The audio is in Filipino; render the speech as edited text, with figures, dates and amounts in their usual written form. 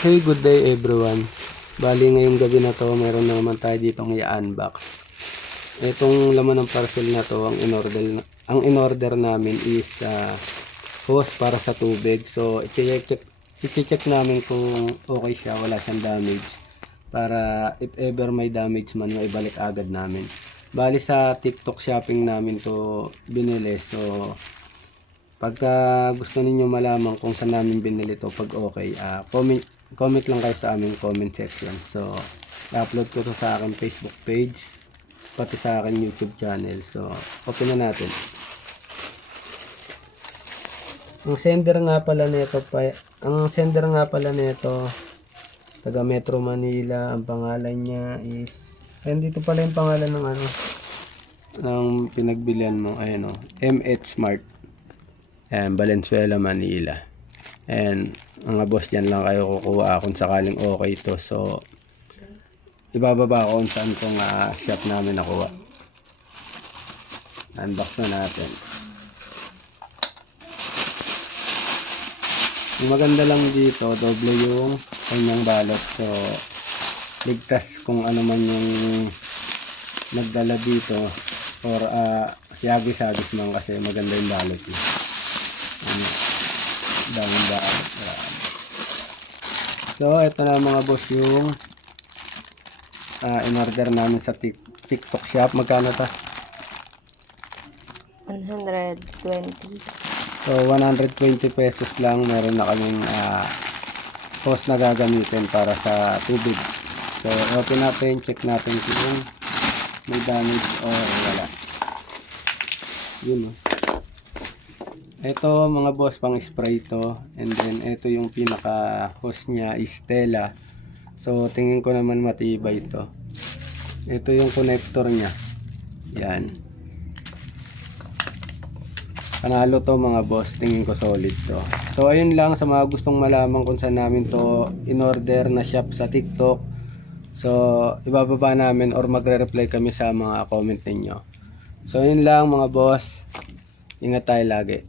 Hey, good day everyone. Bali ngayong gabi na to, meron na naman tayo ditong i-unbox. Itong laman ng parcel na to, ang in-order namin is hose para sa tubig. So, i-check namin kung okay siya, wala siyang damage. Para if ever may damage man, maibalik agad namin. Bali sa TikTok shopping namin to binili. So, pagka gusto niyo malaman kung saan namin binili to, pag okay, comment lang kayo sa aming comment section. So, i-upload ko to sa aking Facebook page, pati sa aking YouTube channel. So, open na natin. Ang sender nga pala nito, taga Metro Manila. Ang pangalan niya is, dito pala yung pangalan ng ng pinagbilian mo, ayun MH Smart. Ayan, Valenzuela, Manila. And mga boss, dyan lang kayo kukuha kung sakaling okay to. So, ibababa ko kung saan kung shop namin nakuha. Unbox na natin. Yung maganda lang dito, doble yung kanyang balot. So, ligtas kung ano man yung nagdala dito. Or yagis-agis man kasi maganda yung balot niya. Dahon. So, ito na mga boss yung in-order namin sa TikTok shop. Magkano ta? 120. So, 120 pesos lang. Meron na kaming hose na gagamitin para sa tubig. So, open natin. Check natin kung may damage o wala. Yun Ito mga boss, pang spray to. And then ito yung pinaka hose niya is Stella. So tingin ko naman matibay ito. Ito yung connector niya. Yan. Panalo to mga boss, tingin ko solid to. So ayun lang, sa mga gustong malaman kung saan namin to in order na shop sa TikTok. So ibababa namin or magre-reply kami sa mga comment ninyo. So yun lang mga boss. Ingat tayo lagi.